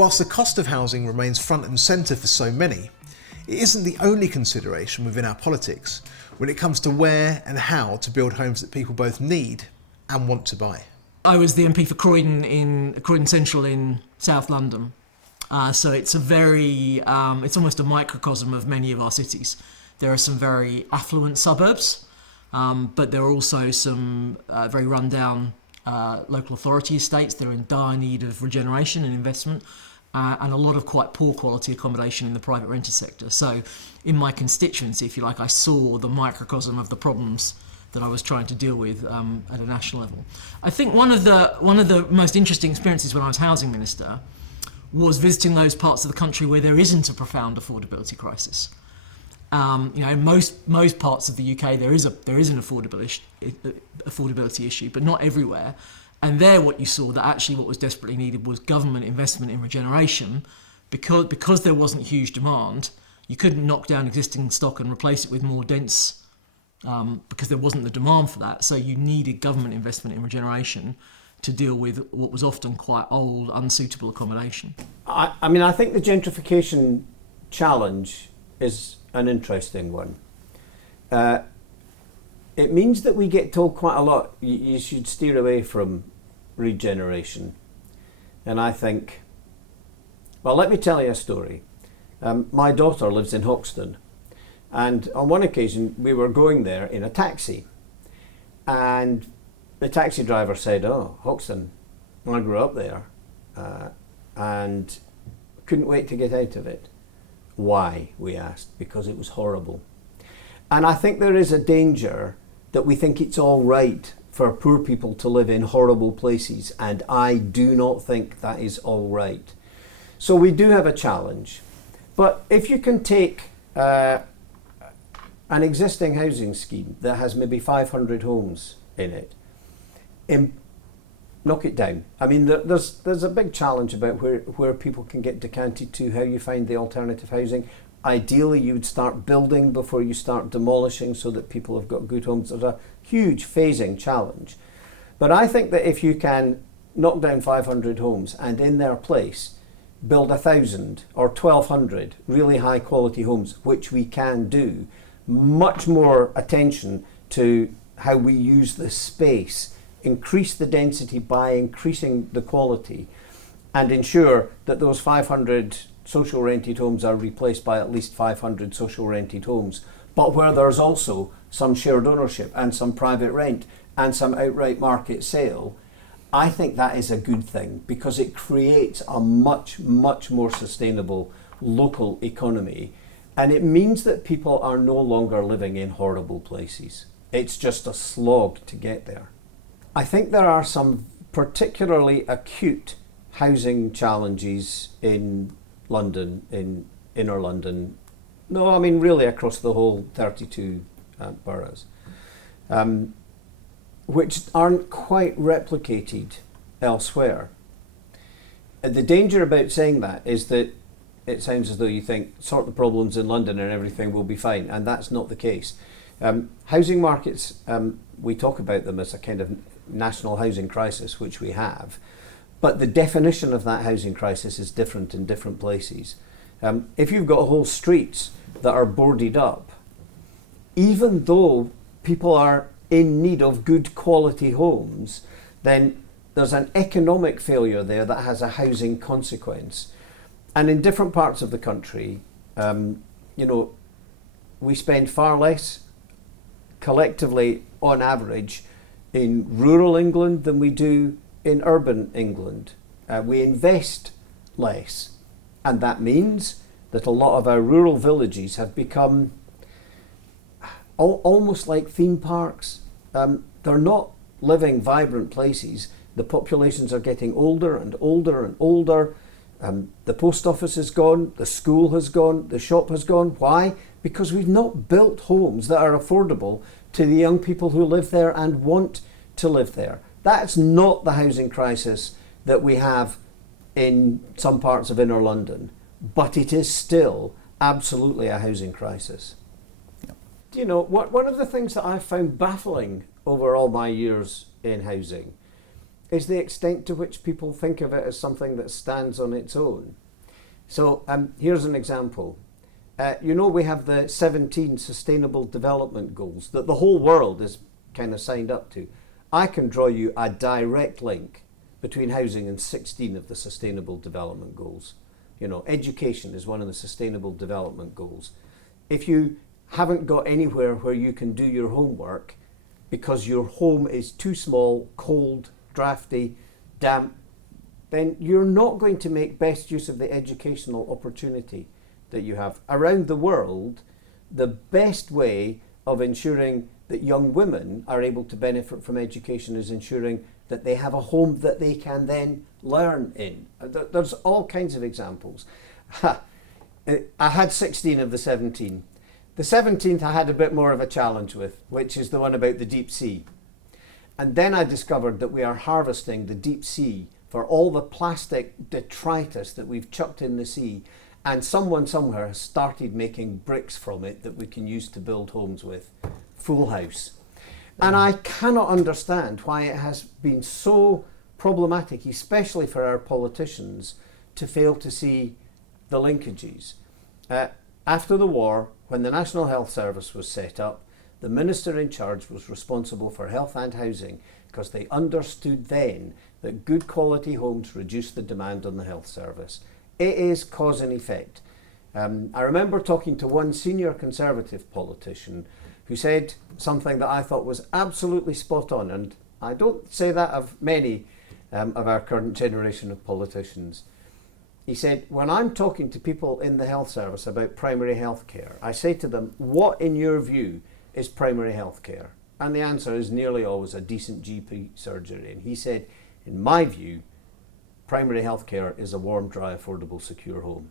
whilst the cost of housing remains front and centre for so many, it isn't the only consideration within our politics when it comes to where and how to build homes that people both need and want to buy. I was the MP for Croydon Central in South London. So it's it's almost a microcosm of many of our cities. There are some very affluent suburbs, but there are also some very run-down local authority estates. They're in dire need of regeneration and investment, and a lot of quite poor quality accommodation in the private rented sector. So in my constituency, if you like, I saw the microcosm of the problems that I was trying to deal with at a national level. I think one of the most interesting experiences when I was housing minister was visiting those parts of the country where there isn't a profound affordability crisis. In most parts of the UK there is an affordability issue, but not everywhere. And there, what you saw that actually what was desperately needed was government investment in regeneration, because there wasn't huge demand. You couldn't knock down existing stock and replace it with more dense. Because there wasn't the demand for that, so you needed government investment in regeneration to deal with what was often quite old, unsuitable accommodation. I think the gentrification challenge is an interesting one. It means that we get told quite a lot, you should steer away from regeneration. And I think, well, let me tell you a story. My daughter lives in Hoxton. And on one occasion, we were going there in a taxi. And the taxi driver said, "Oh, Hoxton, I grew up there and couldn't wait to get out of it." Why, we asked. Because it was horrible. And I think there is a danger that we think it's all right for poor people to live in horrible places. And I do not think that is all right. So we do have a challenge. But if you can take an existing housing scheme that has maybe 500 homes in it, knock it down. I mean, there's a big challenge about where people can get decanted to, how you find the alternative housing. Ideally, you would start building before you start demolishing so that people have got good homes. There's a huge phasing challenge. But I think that if you can knock down 500 homes and in their place build 1,000 or 1,200 really high quality homes, which we can do, much more attention to how we use the space, increase the density by increasing the quality, and ensure that those 500 social rented homes are replaced by at least 500 social rented homes, but where there's also some shared ownership and some private rent and some outright market sale. I think that is a good thing because it creates a much, much more sustainable local economy. And it means that people are no longer living in horrible places. It's just a slog to get there. I think there are some particularly acute housing challenges in London, in inner London. No, I mean really across the whole 32 boroughs, which aren't quite replicated elsewhere. The danger about saying that is that it sounds as though you think sort the problems in London and everything will be fine, and that's not the case. Housing markets, we talk about them as a kind of national housing crisis, which we have, but the definition of that housing crisis is different in different places. If you've got whole streets that are boarded up, even though people are in need of good quality homes, then there's an economic failure there that has a housing consequence. And in different parts of the country, we spend far less collectively on average in rural England than we do in urban England. We invest less, and that means that a lot of our rural villages have become almost like theme parks. They're not living, vibrant places. The populations are getting older and older and older. The post office is gone, the school has gone, the shop has gone. Why? Because we've not built homes that are affordable to the young people who live there and want to live there. That's not the housing crisis that we have in some parts of inner London, but it is still absolutely a housing crisis. Do you know, one of the things that I've found baffling over all my years in housing is the extent to which people think of it as something that stands on its own. So here's an example. We have the 17 Sustainable Development Goals that the whole world is kind of signed up to. I can draw you a direct link between housing and 16 of the Sustainable Development Goals. Education is one of the Sustainable Development Goals. If you haven't got anywhere where you can do your homework because your home is too small, cold, drafty, damp, then you're not going to make best use of the educational opportunity that you have. Around the world, the best way of ensuring that young women are able to benefit from education is ensuring that they have a home that they can then learn in. There's all kinds of examples. I had 16 of the 17. The 17th I had a bit more of a challenge with, which is the one about the deep sea. And then I discovered that we are harvesting the deep sea for all the plastic detritus that we've chucked in the sea, and someone somewhere has started making bricks from it that we can use to build homes with. Full house. And I cannot understand why it has been so problematic, especially for our politicians, to fail to see the linkages. After the war, when the National Health Service was set up, the minister in charge was responsible for health and housing because they understood then that good quality homes reduce the demand on the health service. It is cause and effect. I remember talking to one senior Conservative politician who said something that I thought was absolutely spot on, and I don't say that of many of our current generation of politicians. He said, when I'm talking to people in the health service about primary health care, I say to them, what in your view is primary health care? And the answer is nearly always a decent GP surgery. And he said, in my view, primary health care is a warm, dry, affordable, secure home.